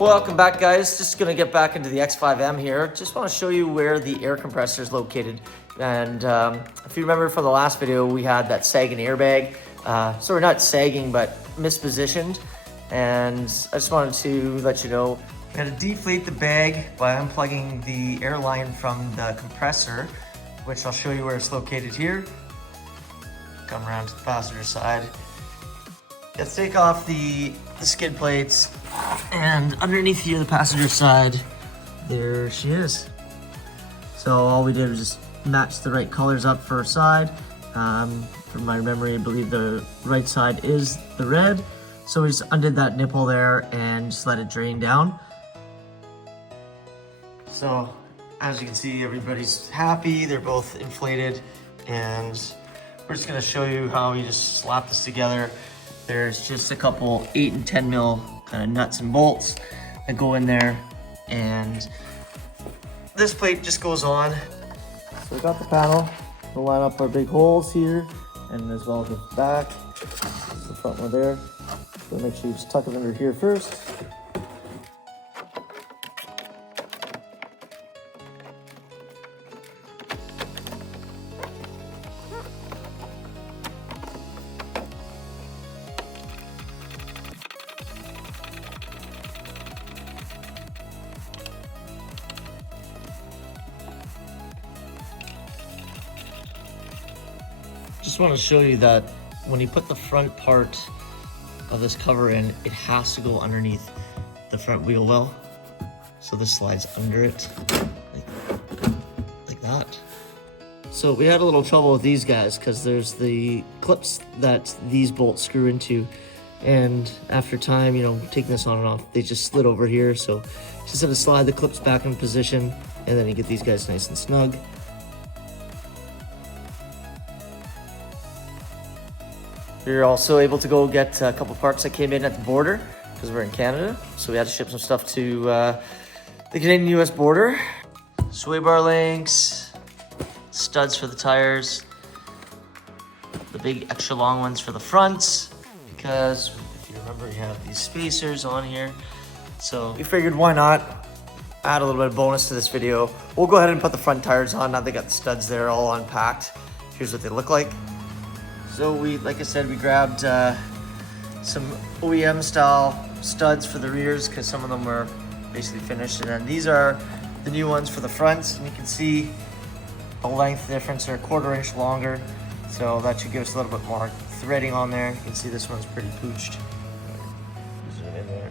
Welcome back, guys. Just gonna get back into the X5 M here. Just want to show you where the air compressor is located. And if you remember from the last video, we had that sagging airbag. So we're not sagging, but mispositioned. And I just wanted to let you know, I'm gonna deflate the bag by unplugging the air line from the compressor, which I'll show you where it's located here. Come around to the passenger side. Let's take off the skid plates, and underneath here, the passenger side, there she is. So all we did was just match the right colors up for her side. From my memory, I believe the right side is the red. So we just undid that nipple there and just let it drain down. So as you can see, everybody's happy. They're both inflated, and we're just gonna show you how we just slap this together. There's just a couple 8 and 10 mil kind of nuts and bolts that go in there, and this plate just goes on. So we got the panel. We'll line up our big holes here, and as well as the back. The front one there. So make sure you just tuck it under here first. Just want to show you that when you put the front part of this cover in, it has to go underneath the front wheel well. So this slides under it, like that. So we had a little trouble with these guys because there's the clips that these bolts screw into. And after time, you know, taking this on and off, they just slid over here. So just have to slide the clips back in position, and then you get these guys nice and snug. You're also able to go get a couple parts that came in at the border because we're in Canada. So we had to ship some stuff to the Canadian-US border. Sway bar links, studs for the tires, the big extra long ones for the fronts, because if you remember, you have these spacers on here. So we figured why not add a little bit of bonus to this video. We'll go ahead and put the front tires on. Now they got the studs there all unpacked. Here's what they look like. So like I said, we grabbed some OEM style studs for the rears because some of them were basically finished. And then these are the new ones for the fronts. And you can see a length difference, they're 1/4 inch longer. So that should give us a little bit more threading on there. You can see this one's pretty pooched. Zoom in there.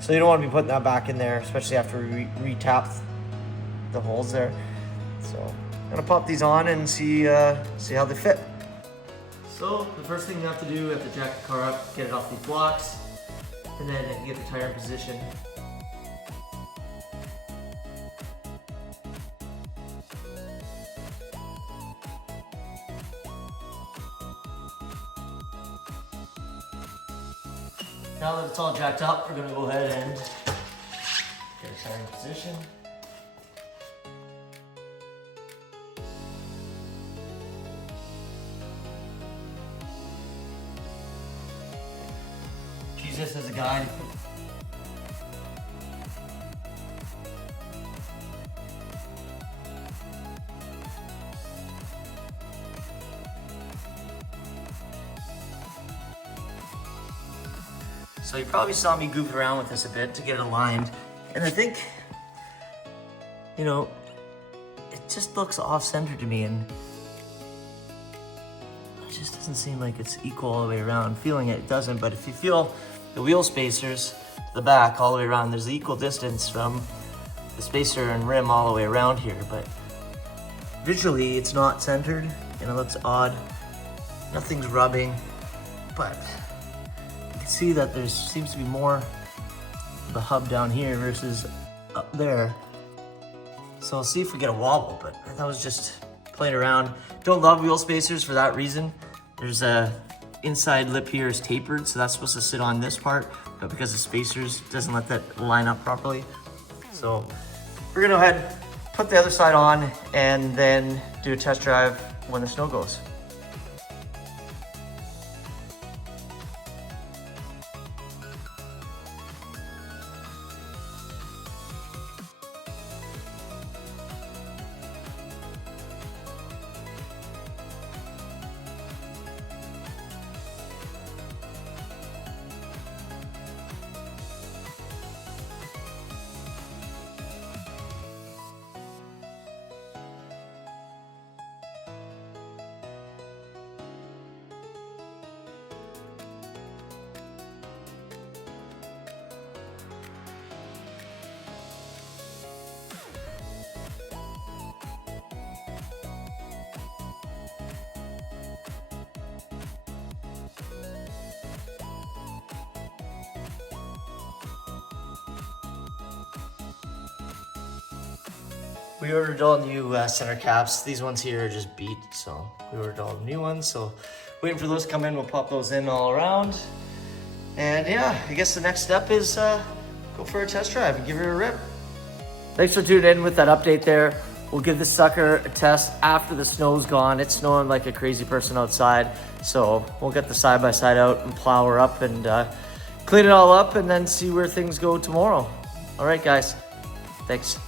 So you don't want to be putting that back in there, especially after we re-tap the holes there. So I'm gonna pop these on and see how they fit. So the first thing you have to do, you have to jack the car up, get it off these blocks, and then get the tire in position. Now that it's all jacked up, we're gonna go ahead and get a tire in position. Use this as a guide. So you probably saw me goof around with this a bit to get it aligned. And I think, you know, it just looks off-center to me, and it just doesn't seem like it's equal all the way around. Feeling it doesn't, but if you feel the wheel spacers to the back all the way around, there's the equal distance from the spacer and rim all the way around here, but visually it's not centered and it looks odd. Nothing's rubbing, but you can see that there seems to be more of the hub down here versus up there. So I'll see if we get a wobble, but that was just playing around. Don't love wheel spacers for that reason. There's a inside lip here is tapered, so that's supposed to sit on this part, but because the spacers doesn't let that line up properly. So we're gonna go ahead, put the other side on, and then do a test drive when the snow goes. We ordered all new center caps. These ones here are just beat, so we ordered all new ones. So waiting for those to come in. We'll pop those in all around. And yeah, I guess the next step is go for a test drive and give it a rip. Thanks for tuning in with that update there. We'll give this sucker a test after the snow's gone. It's snowing like a crazy person outside. So we'll get the side-by-side out and plow her up and clean it all up and then see where things go tomorrow. All right, guys. Thanks.